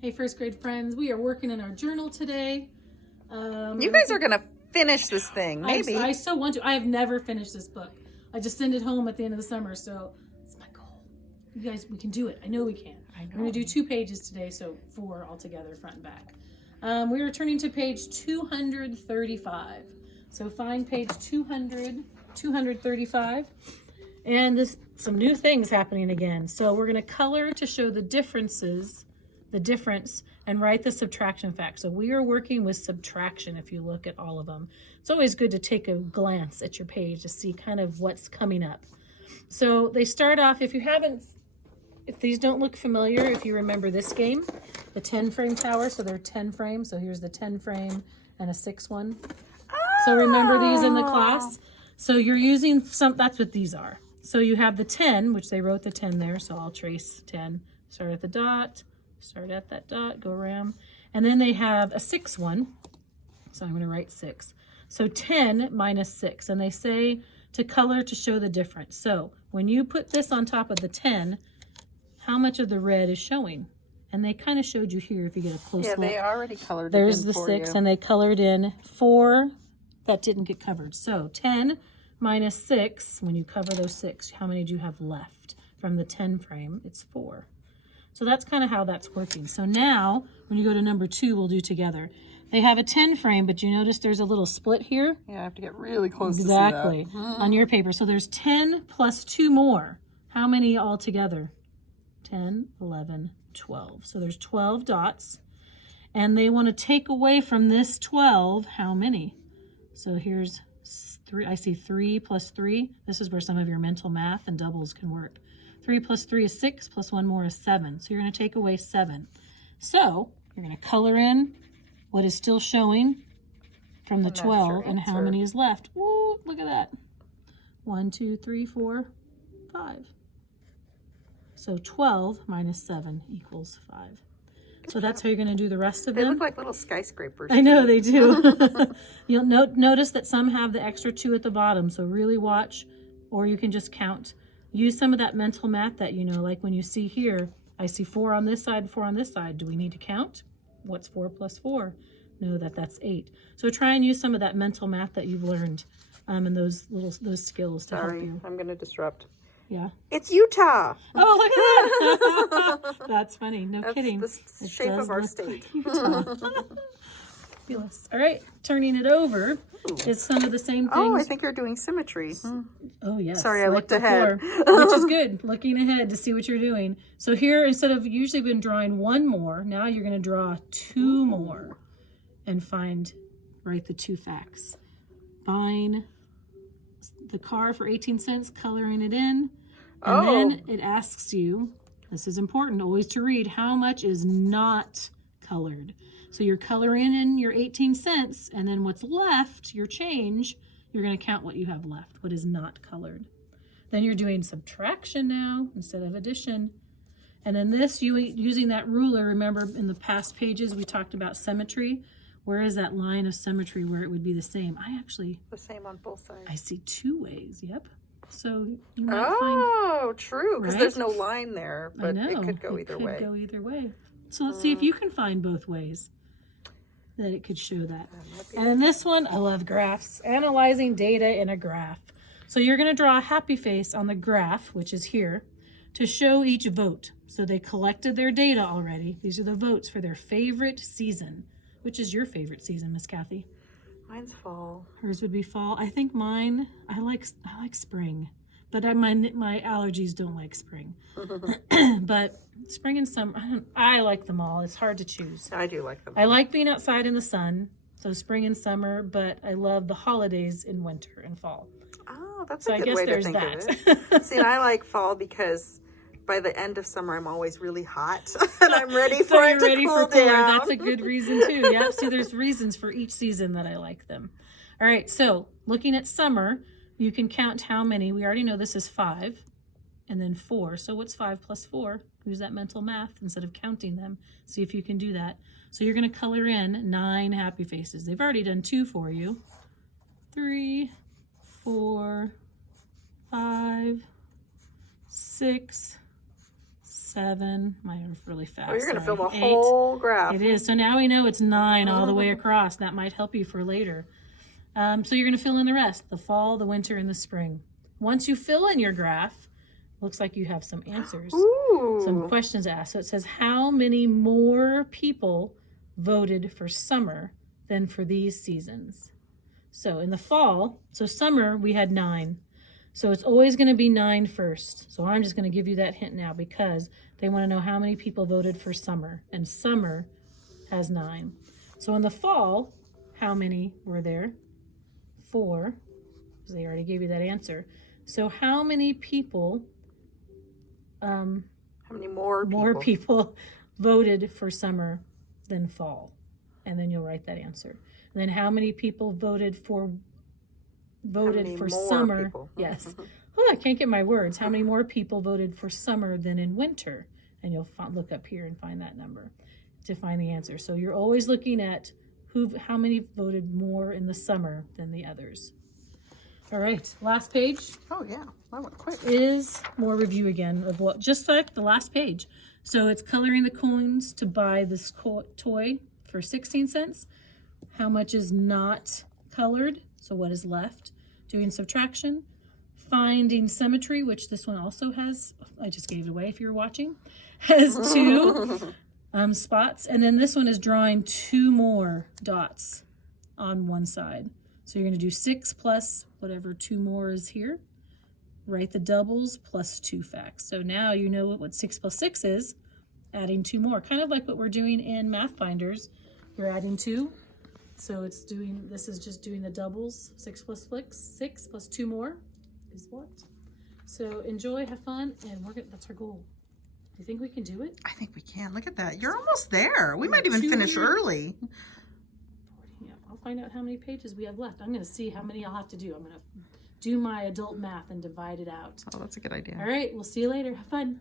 Hey, first grade friends, we are working in our journal today. You guys are going to finish this thing, maybe. I so want to. I have never finished this book. I just send it home at the end of the summer, so it's my goal. You guys, we can do it. I know we can. We're going to do 2 pages today, so 4 altogether, front and back. We are turning to page 235. So find page 235. And some new things happening again. So we're going to color to show the difference, and write the subtraction fact. So we are working with subtraction if you look at all of them. It's always good to take a glance at your page to see kind of what's coming up. So they start off, if these don't look familiar, if you remember this game, the 10 frame tower, so they're 10 frames. So here's the 10 frame and a 6 one. So remember these in the class? So you're using that's what these are. So you have the 10, which they wrote the 10 there, so I'll trace 10. Start at the dot, start at that dot, go around. And then they have a 6 one, so I'm going to write 6. So 10 minus 6, and they say to color to show the difference. So when you put this on top of the 10, how much of the red is showing? And they kind of showed you here if you get a close look. Yeah, they already colored There's it in the for 6, you. and they colored in 4 that didn't get covered. So 10 minus 6, when you cover those 6, how many do you have left? From the 10 frame, it's 4. So that's kind of how that's working. So now, when you go to number 2, we'll do together. They have a 10 frame, but you notice there's a little split here? Yeah, I have to get really close Exactly, to see that. on your paper. So there's 10 plus 2 more. How many altogether? 10, 11, 12. So there's 12 dots. And they want to take away from this 12, how many? So here's 3. I see 3 plus 3. This is where some of your mental math and doubles can work. 3 plus 3 is 6, plus 1 more is 7. So you're going to take away 7. So you're going to color in what is still showing from the 12 and how many is left. Woo, look at that. 1, 2, 3, 4, 5. So 12 minus 7 equals 5. So that's how you're going to do the rest of them. They look like little skyscrapers. I know they do. You'll notice that some have the extra 2 at the bottom. So really watch, or you can just count. Use some of that mental math that you know, like when you see here, I see 4 on this side, 4 on this side. Do we need to count? What's 4 plus 4? Know that that's 8. So try and use some of that mental math that you've learned and those skills to help you. I'm going to disrupt. Yeah. It's Utah. Oh, look at that. That's funny. No kidding. The shape of our state. Like Utah. Fabulous. All right, turning it over is some of the same things. Oh, I think you're doing symmetry. Oh, yes. Sorry, I looked ahead. Which is good, looking ahead to see what you're doing. So here, instead of usually been drawing 1 more, now you're going to draw 2 more and write the 2 facts. Buying the car for 18 cents, coloring it in, and then it asks you, this is important, always to read, how much is not colored. So you're coloring in your 18 cents, and then what's left, your change, you're going to count what you have left, what is not colored. Then you're doing subtraction now instead of addition. And then this, using that ruler, remember in the past pages we talked about symmetry. Where is that line of symmetry where it would be the same? The same on both sides. I see 2 ways, yep. So you might find... True, because there's no line there, but it could go either way. It could go either way. So let's see if you can find both ways that it could show that. And in this one, I love graphs. Analyzing data in a graph. So you're going to draw a happy face on the graph, which is here, to show each vote. So they collected their data already. These are the votes for their favorite season. Which is your favorite season, Miss Kathy? Mine's fall. Hers would be fall. I think mine, I like spring. But my allergies don't like spring. But spring and summer, I like them all. It's hard to choose. I do like them. I like being outside in the sun, so spring and summer, but I love the holidays in winter and fall. Oh, that's So a I good guess way to there's think that. of it. See, and I like fall because by the end of summer, I'm always really hot, and I'm ready for it to cool down. That's a good reason too. Yeah, see, there's reasons for each season that I like them. All right, so looking at summer, you can count how many. We already know this is 5 and then 4. So what's 5 plus 4? Use that mental math instead of counting them. See if you can do that. So you're going to color in 9 happy faces. They've already done 2 for you. 3, 4, 5, 6, 7. Mine are really fast. Oh, you're going to sorry. fill the 8. whole graph. It is. So now we know it's 9 all the way across. That might help you for later. So you're going to fill in the rest, the fall, the winter, and the spring. Once you fill in your graph, looks like you have some answers. Ooh. Some questions asked. So it says, how many more people voted for summer than for these seasons? So in the fall, so summer, we had 9. So it's always going to be 9 first. So I'm just going to give you that hint now because they want to know how many people voted for summer. And summer has 9. So in the fall, how many were there? 4, because they already gave you that answer. So how many people, how many more people voted for summer than fall? And then you'll write that answer. And then how many people voted for summer? People? Yes. Oh, I can't get my words. How many more people voted for summer than in winter? And you'll look up here and find that number to find the answer. So you're always looking at how many voted more in the summer than the others. All right, last page. Oh yeah, that went quick. Is more review again of what, just like the last page. So it's coloring the coins to buy this toy for 16 cents. How much is not colored? So what is left? Doing subtraction. Finding symmetry, which this one also has. I just gave it away if you're watching. Has 2 spots. And then this one is drawing 2 more dots on one side. So you're going to do 6 plus whatever 2 more is here. Write the doubles plus 2 facts. So now you know what 6 plus 6 is. Adding 2 more. Kind of like what we're doing in Math Binders. We're adding 2. So this is just doing the doubles. 6 plus 2 more is what? So enjoy, have fun, and that's our goal. Do you think we can do it? I think we can. Look at that. You're almost there. We might even finish early. Yeah, I'll find out how many pages we have left. I'm going to see how many I'll have to do. I'm going to do my adult math and divide it out. Oh, that's a good idea. All right, we'll see you later. Have fun.